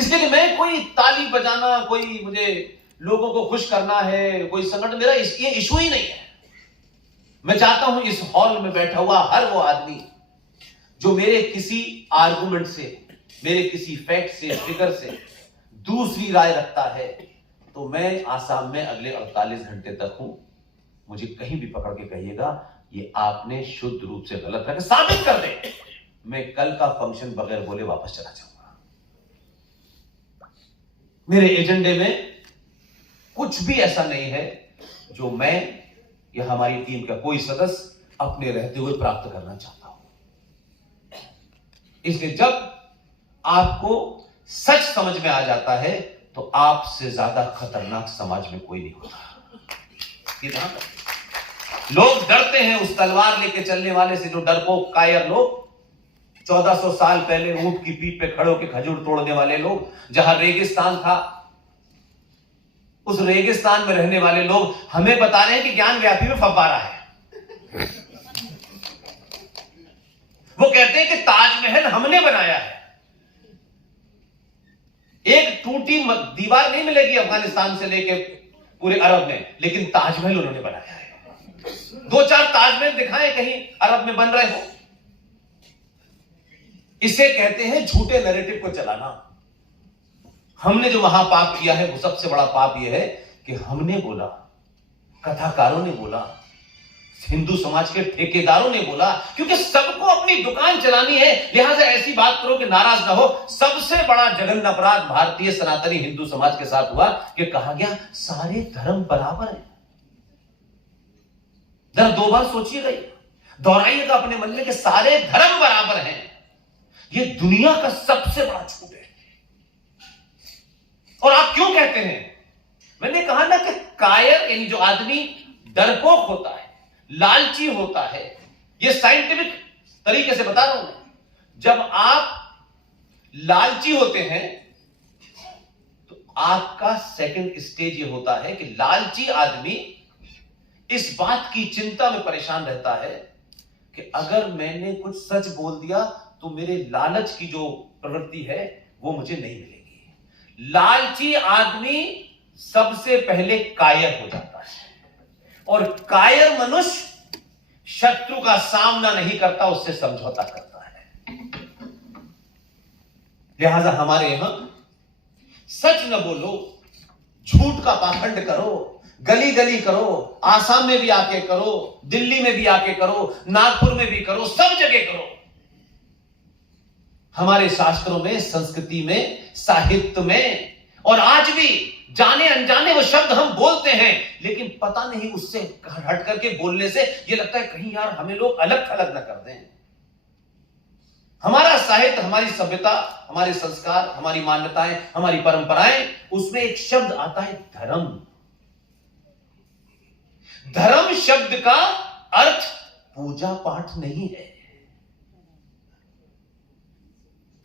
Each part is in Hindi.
इसलिए कि मैं कोई ताली बजाना, कोई मुझे लोगों को खुश करना है, कोई संगठन, मेरा ये इशू ही नहीं है। मैं चाहता हूं इस हॉल में बैठा हुआ हर वो आदमी जो मेरे किसी आर्गुमेंट से, मेरे किसी फैक्ट से, फिगर से दूसरी राय रखता है, तो मैं आसाम में अगले 48 घंटे तक हूं। मुझे कहीं भी पकड़ के कहिएगा ये आपने शुद्ध रूप से गलत है, साबित कर दे। मैं कल का फंक्शन बगैर बोले वापस चला जाऊंगा। मेरे एजेंडे में कुछ भी ऐसा नहीं है जो मैं या हमारी टीम का कोई सदस्य अपने रहते हुए प्राप्त करना चाहता हूं। इसलिए जब आपको सच समझ में आ जाता है तो आपसे ज्यादा खतरनाक समाज में कोई नहीं होता। लोग डरते हैं उस तलवार लेके चलने वाले से जो डरपोक कायर लोग, 1400 साल पहले ऊंट की पीठ पे खड़े होकर खजूर तोड़ने वाले लोग, जहां रेगिस्तान था, उस रेगिस्तान में रहने वाले लोग हमें बता रहे हैं कि ज्ञान व्यापी में फव्वारा है। वो कहते हैं कि ताजमहल हमने बनाया है। एक टूटी दीवार नहीं मिलेगी अफगानिस्तान से लेके पूरे अरब में, लेकिन ताजमहल उन्होंने बनाया है। 2-4 ताजमहल दिखाएं कहीं अरब में बन रहे हो। इसे कहते हैं झूठे नैरेटिव को चलाना। हमने जो महापाप किया है वो सबसे बड़ा पाप यह है कि हमने बोला, कथाकारों ने बोला, हिंदू समाज के ठेकेदारों ने बोला, क्योंकि सबको अपनी दुकान चलानी है, लिहाजा ऐसी बात करो कि नाराज ना हो। सबसे बड़ा जघन्य अपराध भारतीय सनातनी हिंदू समाज के साथ हुआ कि कहा गया सारे धर्म बराबर हैं। जरा 2 बार सोचिएगा, दोहराइएगा अपने मन में कि सारे धर्म बराबर हैं। यह दुनिया का सबसे बड़ा झूठ है। और आप क्यों कहते हैं? मैंने कहा ना कि कायर यानी जो आदमी डरपोक होता है, लालची होता है, यह साइंटिफिक तरीके से बता रहा हूं मैं। जब आप लालची होते हैं तो आपका सेकंड स्टेज यह होता है कि लालची आदमी इस बात की चिंता में परेशान रहता है कि अगर मैंने कुछ सच बोल दिया तो मेरे लालच की जो प्रवृत्ति है वो मुझे नहीं मिलेगी। लालची आदमी सबसे पहले कायर हो जाता है, और कायर मनुष्य शत्रु का सामना नहीं करता, उससे समझौता करता है। लिहाजा हमारे यहां सच न बोलो, झूठ का पाखंड करो, गली गली करो, आसाम में भी आके करो, दिल्ली में भी आके करो, नागपुर में भी करो, सब जगह करो। हमारे शास्त्रों में, संस्कृति में, साहित्य में, और आज भी जाने अनजाने वो शब्द हम बोलते हैं, लेकिन पता नहीं उससे हट करके बोलने से ये लगता है कहीं यार हमें लोग अलग थलग न कर दें। हमारा साहित्य, हमारी सभ्यता, हमारे संस्कार, हमारी मान्यताएं, हमारी परंपराएं, उसमें एक शब्द आता है धर्म। धर्म शब्द का अर्थ पूजा पाठ नहीं है।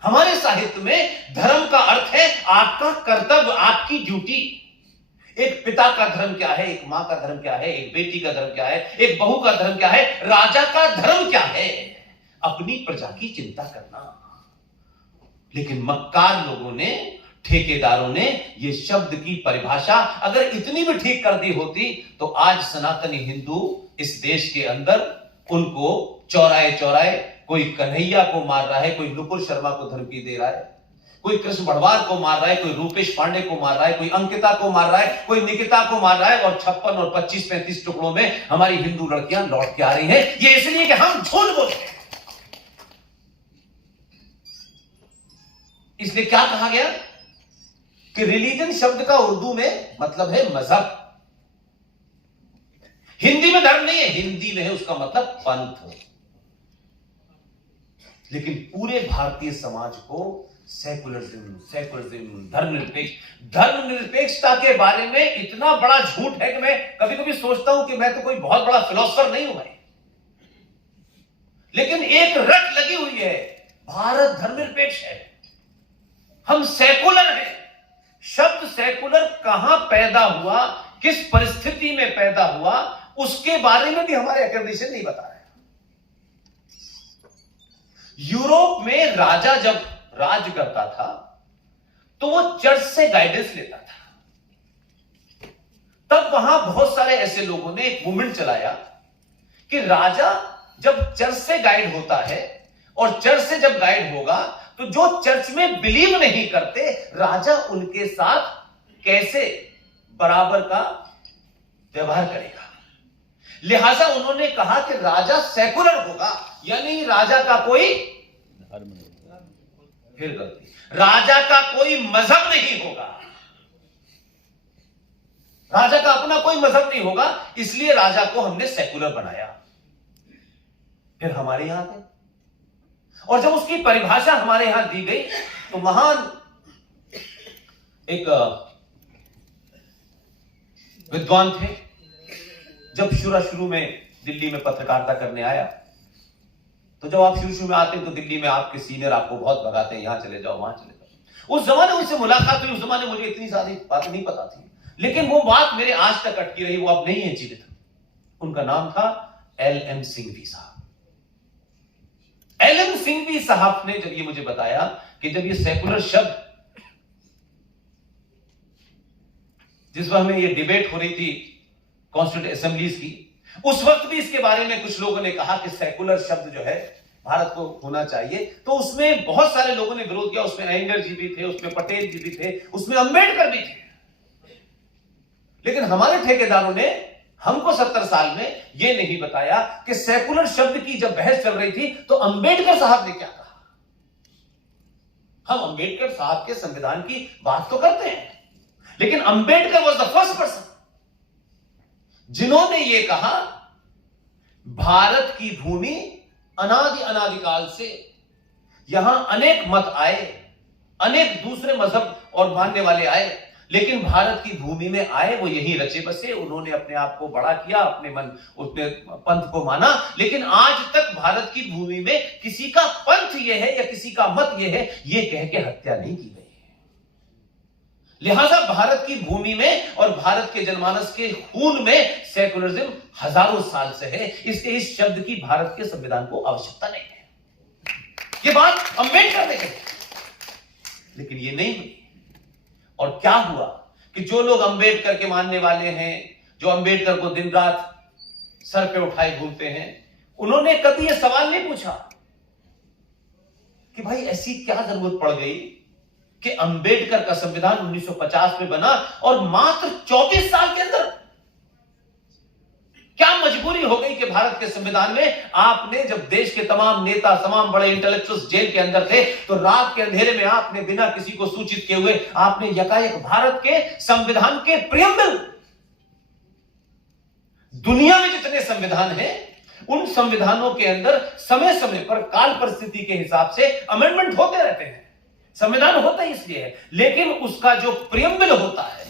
हमारे साहित्य में धर्म का अर्थ है आपका कर्तव्य, आपकी ड्यूटी। एक पिता का धर्म क्या है, एक मां का धर्म क्या है, एक बेटी का धर्म क्या है, एक बहू का धर्म क्या है, राजा का धर्म क्या है, अपनी प्रजा की चिंता करना। लेकिन मक्कार लोगों ने, ठेकेदारों ने यह शब्द की परिभाषा अगर इतनी भी ठीक कर दी होती तो आज सनातनी हिंदू इस देश के अंदर उनको चौराहे चौराहे कोई कन्हैया को मार रहा है, कोई नुपुर शर्मा को धमकी दे रहा है, कोई कृष्ण भड़वार को मार रहा है, कोई रूपेश पांडे को मार रहा है, कोई अंकिता को मार रहा है, कोई निकिता को मार रहा है, और 56 और 25-35 टुकड़ों में हमारी हिंदू लड़कियां लौट के आ रही हैं। ये इसलिए कि हम झूठ बोलते हैं। इसलिए क्या कहा गया कि रिलीजन शब्द का उर्दू में मतलब है मजहब। हिंदी में धर्म नहीं है, हिंदी में है उसका मतलब पंथ। लेकिन पूरे भारतीय समाज को सेकुलरिज्म, धर्मनिरपेक्षता के बारे में इतना बड़ा झूठ है कि मैं कभी कभी सोचता हूं कि मैं तो कोई बहुत बड़ा फिलोसोफर नहीं हूं भाई, लेकिन एक रट लगी हुई है, भारत धर्मनिरपेक्ष है, हम सेकुलर हैं। शब्द सेकुलर कहां पैदा हुआ, किस परिस्थिति में पैदा हुआ, उसके बारे में भी हमारे एक्रेडिटेशन नहीं बता रहे। यूरोप में राजा जब राज करता था तो वो चर्च से गाइडेंस लेता था। तब वहां बहुत सारे ऐसे लोगों ने एक मूवमेंट चलाया कि राजा जब चर्च से गाइड होता है और चर्च से जब गाइड होगा तो जो चर्च में बिलीव नहीं करते, राजा उनके साथ कैसे बराबर का व्यवहार करेगा। लिहाजा उन्होंने कहा कि राजा सेकुलर होगा, यानी राजा का कोई फिर गलती, राजा का कोई मजहब नहीं होगा, राजा का अपना कोई मजहब नहीं होगा, इसलिए राजा को हमने सेकुलर बनाया। फिर हमारे यहां पे, और जब उसकी परिभाषा हमारे यहां दी गई तो महान एक विद्वान थे, जब शुरू में दिल्ली में पत्रकारिता करने आया, तो जब आप शुरू में आते हैं तो दिल्ली में आपके सीनियर आपको बहुत भगाते हैं, यहां चले जाओ वहां चले जाओ। उस जमाने उनसे मुलाकात हुई, उस जमाने मुझे इतनी सारी बातें नहीं पता थी, लेकिन वो बात मेरे आज तक अटकी रही। वो अब नहीं है जीवित। उनका नाम था LM सिंघवी साहब। LM सिंघवी साहब ने जब ये मुझे बताया कि जब ये सेकुलर शब्द, जिस वक्त में ये डिबेट हो रही थी कॉन्स्टिट्यूंट असेंबलीज की, उस वक्त भी इसके बारे में कुछ लोगों ने कहा कि सेकुलर शब्द जो है भारत को होना चाहिए, तो उसमें बहुत सारे लोगों ने विरोध किया। उसमें अयंगर जी भी थे, उसमें पटेल जी भी थे, उसमें अंबेडकर भी थे। लेकिन हमारे ठेकेदारों ने हमको 70 साल में यह नहीं बताया कि सेकुलर शब्द की जब बहस चल रही थी तो अंबेडकर साहब ने क्या कहा। हम अंबेडकर साहब के संविधान की बात तो करते हैं, लेकिन Ambedkar was the first person जिन्होंने यह कहा भारत की भूमि अनादिकाल से यहां अनेक मत आए, अनेक दूसरे मजहब और मानने वाले आए, लेकिन भारत की भूमि में आए वो यहीं रचे बसे। उन्होंने अपने आप को बड़ा किया, अपने अपने पंथ को माना, लेकिन आज तक भारत की भूमि में किसी का पंथ ये है या किसी का मत ये है ये कह के हत्या नहीं की गई। लिहाजा भारत की भूमि में और भारत के जनमानस के खून में सेकुलरिज्म हजारों साल से है, इसलिए इस शब्द की भारत के संविधान को आवश्यकता नहीं है। ये बात अंबेडकर ने कही, लेकिन ये नहीं हुई। और क्या हुआ कि जो लोग अंबेडकर के मानने वाले हैं, जो अंबेडकर को दिन रात सर पे उठाए घूमते हैं, उन्होंने कभी यह सवाल नहीं पूछा कि भाई ऐसी क्या जरूरत पड़ गई कि अंबेडकर का संविधान 1950 में बना और मात्र 24 साल के अंदर क्या मजबूरी हो गई कि भारत के संविधान में आपने, जब देश के तमाम नेता, तमाम बड़े इंटेलेक्चुअल्स जेल के अंदर थे, तो रात के अंधेरे में आपने बिना किसी को सूचित किए हुए आपने यकायक भारत के संविधान के प्रियम्बल, दुनिया में जितने संविधान हैं उन संविधानों के अंदर समय समय पर काल परिस्थिति के हिसाब से अमेंडमेंट होते रहते हैं। संविधान होता ही इसलिए है, लेकिन उसका जो प्रियम्बल होता है,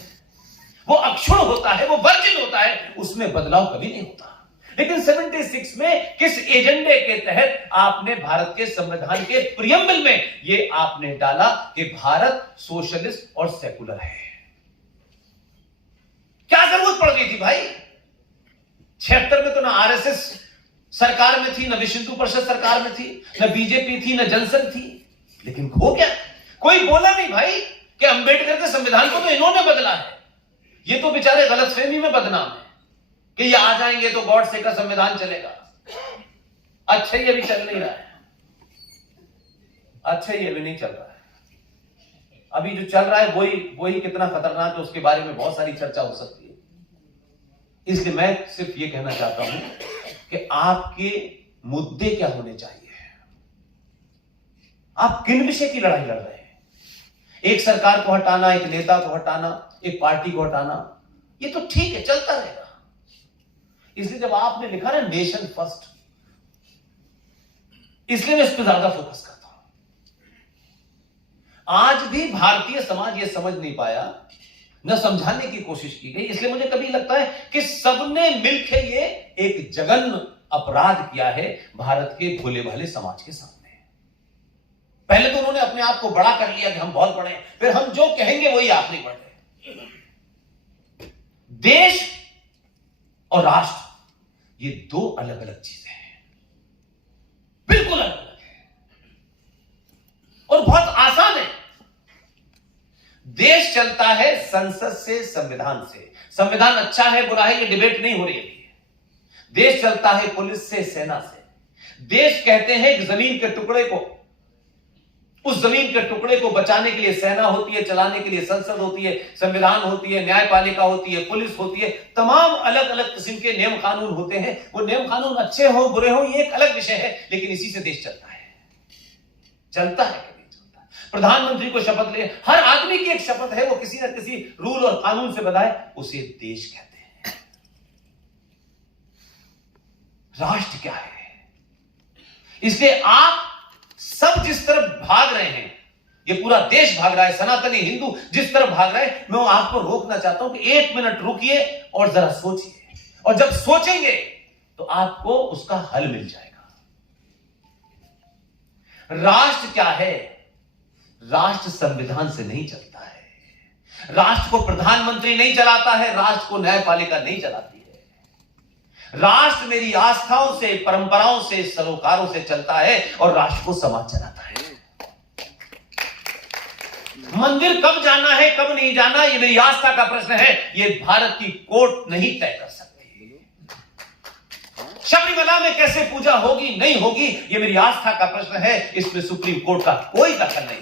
वो अक्षुण होता है, वो वर्जिन होता है, उसमें बदलाव कभी नहीं होता। लेकिन 76 में किस एजेंडे के तहत आपने भारत के संविधान के प्रियम्बल में ये आपने डाला कि भारत सोशलिस्ट और सेकुलर है। क्या जरूरत पड़ गई थी भाई? 76 में तो ना RSS सरकार में थी, ना विश्व हिंदू परिषद सरकार में थी, ना बीजेपी थी, ना जनसंघ थी, लेकिन हो गया। कोई बोला नहीं भाई कि अंबेडकर के संविधान को तो इन्होंने बदला है, ये तो बेचारे गलतफहमी में बदनाम है कि ये आ जाएंगे तो गॉडसे का संविधान चलेगा। अच्छा ये भी चल नहीं रहा है, अच्छा ये भी नहीं चल रहा है। अभी जो चल रहा है वही कितना खतरनाक है उसके बारे में बहुत सारी चर्चा हो सकती है। इसलिए मैं सिर्फ ये कहना चाहता हूं कि आपके मुद्दे क्या होने चाहिए, आप किन विषय की लड़ाई लड़ रहे हैं। एक सरकार को हटाना, एक नेता को हटाना, एक पार्टी को हटाना, ये तो ठीक है, चलता रहेगा। इसलिए जब आपने लिखा ना नेशन फर्स्ट, इसलिए मैं इस पर ज्यादा फोकस करता हूं। आज भी भारतीय समाज ये समझ नहीं पाया, न समझाने की कोशिश की गई। इसलिए मुझे कभी लगता है कि सबने मिलकर ये एक जघन्य अपराध किया है भारत के भोले भाले समाज के सामने। पहले तो उन्होंने अपने आप को बड़ा कर लिया कि हम बहुत बड़े हैं, फिर हम जो कहेंगे वही आप नहीं बढ़ रहे। देश और राष्ट्र ये दो अलग अलग चीजें हैं, बिल्कुल अलग अलग है। और बहुत आसान है देश चलता है संसद से, संविधान से। संविधान अच्छा है बुरा है ये डिबेट नहीं हो रही है। देश चलता है पुलिस से, सेना से। देश कहते हैं कि जमीन के टुकड़े को, उस जमीन के टुकड़े को बचाने के लिए सेना होती है, चलाने के लिए संसद होती है, संविधान होती है, न्यायपालिका होती है, पुलिस होती है, तमाम अलग अलग किस्म के नियम कानून होते हैं। वो नियम कानून अच्छे हो बुरे हो ये एक अलग विषय है, लेकिन इसी से देश चलता है। चलता है कि नहीं चलता? प्रधानमंत्री को शपथ ले, हर आदमी की एक शपथ है, वो किसी ना किसी रूल और कानून से बधाए, उसे देश कहते हैं। राष्ट्र क्या है? इसलिए आप सब जिस तरफ भाग रहे हैं, ये पूरा देश भाग रहा है, सनातनी हिंदू जिस तरफ भाग रहे हैं, मैं आपको रोकना चाहता हूं कि 1 मिनट रुकिए और जरा सोचिए, और जब सोचेंगे तो आपको उसका हल मिल जाएगा। राष्ट्र क्या है? राष्ट्र संविधान से नहीं चलता है। राष्ट्र को प्रधानमंत्री नहीं चलाता है, राष्ट्र को न्यायपालिका नहीं चलाती है। राष्ट्र मेरी आस्थाओं से, परंपराओं से, सरोकारों से चलता है, और राष्ट्र को समाज चलाता है। मंदिर कब जाना है कब नहीं जाना ये मेरी आस्था का प्रश्न है, ये भारत की कोर्ट नहीं तय कर सकती। शबरीमला में कैसे पूजा होगी नहीं होगी ये मेरी आस्था का प्रश्न है, इसमें सुप्रीम कोर्ट का कोई दखल नहीं।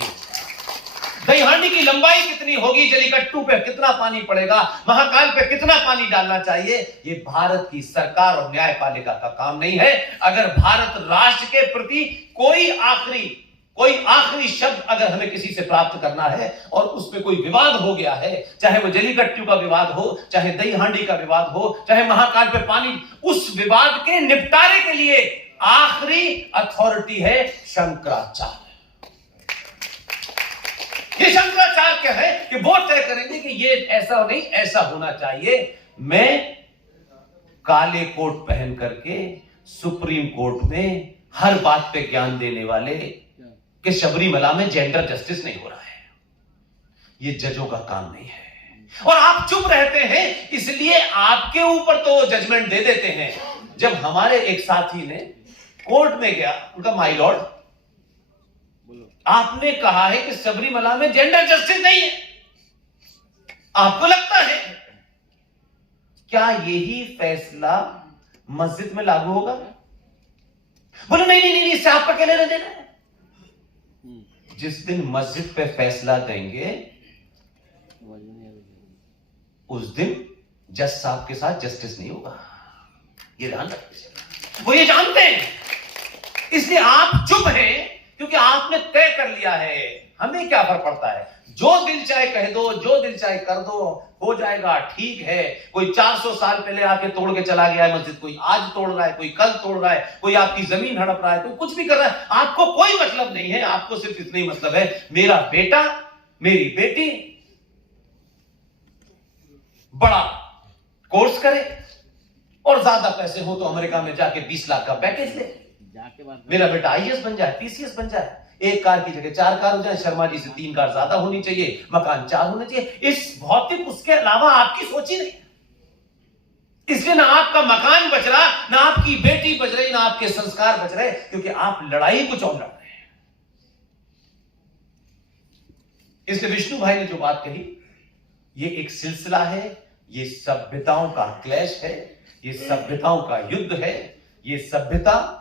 दहीहांडी की लंबाई कितनी होगी, जलीकट्टू पे कितना पानी पड़ेगा, महाकाल पे कितना पानी डालना चाहिए, ये भारत की सरकार और न्यायपालिका का काम नहीं है। अगर भारत राष्ट्र के प्रति कोई आखिरी शब्द अगर हमें किसी से प्राप्त करना है और उसमें कोई विवाद हो गया है, चाहे वो जलीकट्टू का विवाद हो, चाहे दहीहांडी का विवाद हो, चाहे महाकाल पे पानी, उस विवाद के निपटारे के लिए आखिरी अथॉरिटी है शंकराचार्य। ये शंकराचार्य क्या है कि वो तय करेंगे कि ये ऐसा नहीं ऐसा होना चाहिए। मैं काले कोट पहन करके सुप्रीम कोर्ट में हर बात पे ज्ञान देने वाले कि शबरीमला में जेंडर जस्टिस नहीं हो रहा है, ये जजों का काम नहीं है। और आप चुप रहते हैं, इसलिए आपके ऊपर तो जजमेंट दे देते हैं। जब हमारे एक साथी ने कोर्ट में गया, उनका माय लॉर्ड, आपने कहा है कि शबरीमला में जेंडर जस्टिस नहीं है, आपको लगता है क्या यही फैसला मस्जिद में लागू होगा? बोले नहीं नहीं नहीं, इससे आपका क्या लेना देना है। जिस दिन मस्जिद पे फैसला देंगे उस दिन जज साहब के साथ जस्टिस नहीं होगा, ये ध्यान रखिए। वो ये जानते हैं, इसलिए आप चुप हैं क्योंकि आपने तय कर लिया है। हमें क्या फर्क पड़ता है, जो दिल चाहे कह दो, जो दिल चाहे कर दो, हो जाएगा, ठीक है। कोई 400 साल पहले आके तोड़ के चला गया है मस्जिद, कोई आज तोड़ रहा है, कोई कल तोड़ रहा है, कोई आपकी जमीन हड़प रहा है, कोई कुछ भी कर रहा है, आपको कोई मतलब नहीं है। आपको सिर्फ इतना ही मतलब है, मेरा बेटा मेरी बेटी बड़ा कोर्स करे और ज्यादा पैसे हो तो अमेरिका में जाके 20 लाख का पैकेज ले, मेरा बेटा आईएएस बन जाए, पीसीएस बन जाए, एक कार की जगह 4 कार हो जाए, शर्मा जी से 3 कार ज्यादा होनी चाहिए, मकान 4 होने चाहिए। इस भौतिक उसके अलावा आपकी सोच ही नहीं, इसलिए ना आपका मकान बच रहा, ना आपकी बेटी बच रही, ना आपके संस्कार बच रहे, क्योंकि आप लड़ाई कुछ और लड़ रहे हैं। इसलिए विष्णु भाई ने जो बात कही, ये एक सिलसिला है, ये सभ्यताओं का क्लैश है, ये सभ्यताओं का युद्ध है। ये सभ्यता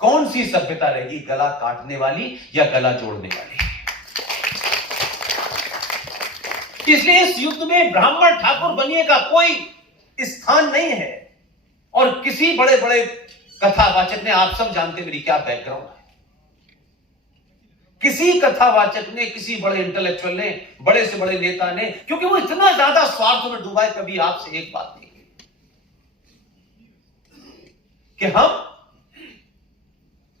कौन सी सभ्यता रहेगी, गला काटने वाली या गला जोड़ने वाली? इसलिए इस युद्ध में ब्राह्मण ठाकुर बनिए का कोई स्थान नहीं है। और किसी बड़े बड़े कथावाचक ने, आप सब जानते मेरी क्या बैकग्राउंड है, किसी कथावाचक ने, किसी बड़े इंटेलेक्चुअल ने, बड़े से बड़े नेता ने, क्योंकि वो इतना ज्यादा स्वार्थ में डूबा है, कभी आपसे एक बात नहीं की कि हम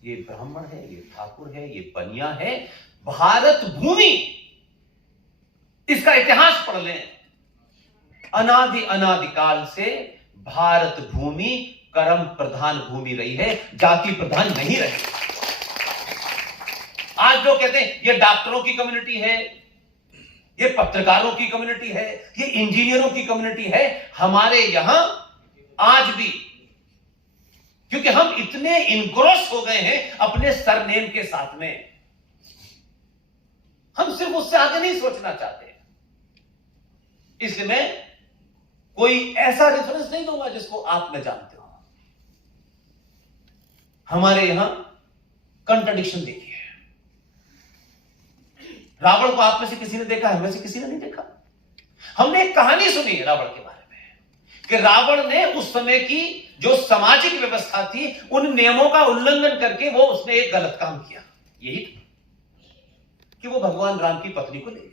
ये ब्राह्मण है, ये ठाकुर है, ये बनिया है, भारत भूमि, इसका इतिहास पढ़ लें। अनादिकाल से भारत भूमि कर्म प्रधान भूमि रही है, जाति प्रधान नहीं रही। आज लोग कहते हैं ये डॉक्टरों की कम्युनिटी है, ये पत्रकारों की कम्युनिटी है, ये इंजीनियरों की कम्युनिटी है। हमारे यहां आज भी, क्योंकि हम इतने इनग्रोस हो गए हैं अपने सरनेम के साथ में, हम सिर्फ उससे आगे नहीं सोचना चाहते। इसलिए मैं कोई ऐसा रेफरेंस नहीं दूंगा जिसको आप में जानते हो। हमारे यहां कंट्राडिक्शन देखिए। रावण को आप में से किसी ने देखा? हम में से किसी ने नहीं देखा। हमने एक कहानी सुनी है रावण के बारे में कि रावण ने उस समय की जो सामाजिक व्यवस्था थी उन नियमों का उल्लंघन करके वो उसने एक गलत काम किया। यही था कि वो भगवान राम की पत्नी को ले गया।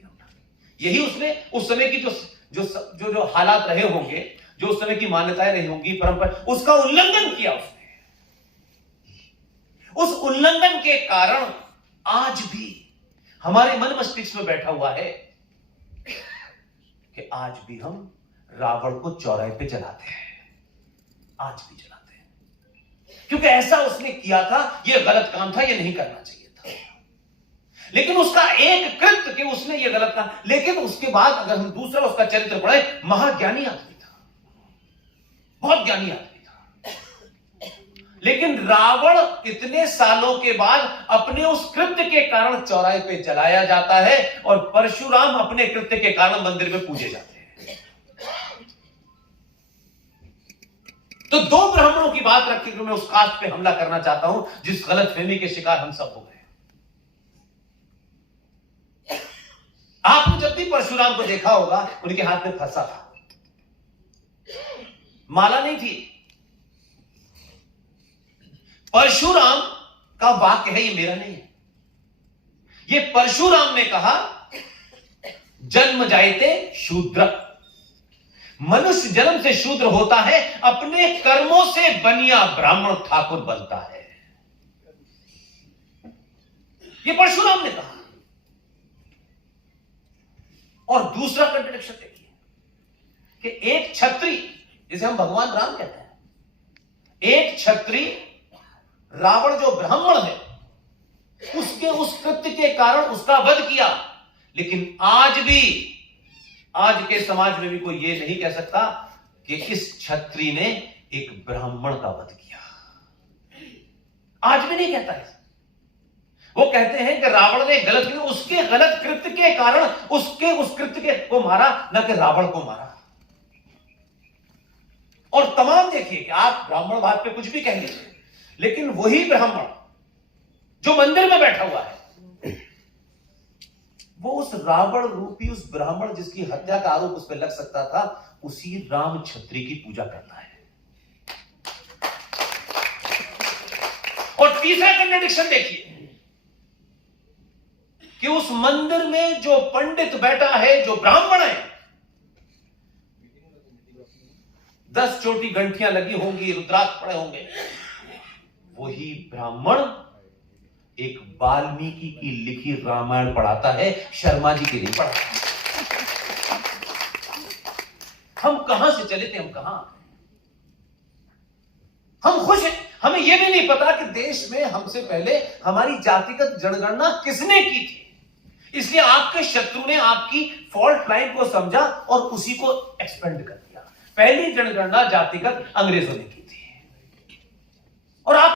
यही उसने उस समय की जो जो जो जो हालात रहे होंगे, जो उस समय की मान्यताएं रही होंगी, परंपरा, उसका उल्लंघन किया उसने। उस उल्लंघन के कारण आज भी हमारे मन मस्तिष्क में बैठा हुआ है कि आज भी हम रावण को चौराहे पे जलाते हैं। आज भी जलाते हैं क्योंकि ऐसा उसने किया था, यह गलत काम था, यह नहीं करना चाहिए था। लेकिन उसका एक कृत्य कि उसने यह गलत कहा, लेकिन उसके बाद अगर हम दूसरा उसका चरित्र पढ़े, महाज्ञानी आदमी था, बहुत ज्ञानी आदमी था। लेकिन रावण इतने सालों के बाद अपने उस कृत्य के कारण चौराहे पे जलाया जाता है और परशुराम अपने कृत्य के कारण मंदिर में पूजे जाते हैं। तो दो ब्राह्मणों की बात रखते हुए मैं उस कास्ट पे हमला करना चाहता हूं जिस गलतफहमी के शिकार हम सब हो गए। आपने जब भी परशुराम को देखा होगा, उनके हाथ में फंसा था, माला नहीं थी। परशुराम का वाक्य है, ये मेरा नहीं है, ये परशुराम ने कहा, जन्म जायते शूद्र, मनुष्य जन्म से शूद्र होता है, अपने कर्मों से बनिया ब्राह्मण ठाकुर बनता है। ये परशुराम ने कहा। और दूसरा कंट्रडिक्शन देखिए कि एक छत्री, जिसे हम भगवान राम कहते हैं, एक छत्री रावण जो ब्राह्मण है उसके उस कृत्य के कारण उसका वध किया। लेकिन आज भी, आज के समाज में भी कोई ये नहीं कह सकता कि इस छत्री ने एक ब्राह्मण का वध किया। आज भी नहीं कहता है। वो कहते हैं कि रावण ने गलत किया, उसके गलत कृत्य के कारण उसके उस कृत्य के को मारा, न कि रावण को मारा। और तमाम देखिए कि आप ब्राह्मणवाद पे कुछ भी कह लीजिए, लेकिन वही ब्राह्मण जो मंदिर में बैठा हुआ है, वो उस रावण रूपी उस ब्राह्मण जिसकी हत्या का आरोप उस पर लग सकता था, उसी राम छत्री की पूजा करता है। और तीसरा कंट्रडिक्शन देखिए कि उस मंदिर में जो पंडित बैठा है, जो ब्राह्मण है, 10 छोटी घंटियां लगी होंगी, रुद्राक्ष पड़े होंगे, वही ब्राह्मण एक वाल्मीकि की लिखी रामायण पढ़ाता है, शर्मा जी के लिए पढ़ाता है। हम कहां से चले थे, हम कहां, हम खुश हैं। हमें यह भी नहीं पता कि देश में हमसे पहले हमारी जातिगत जनगणना किसने की थी। इसलिए आपके शत्रु ने आपकी फॉल्ट लाइन को समझा और उसी को एक्सपेंड कर दिया। पहली जनगणना जातिगत अंग्रेजों ने की थी और आप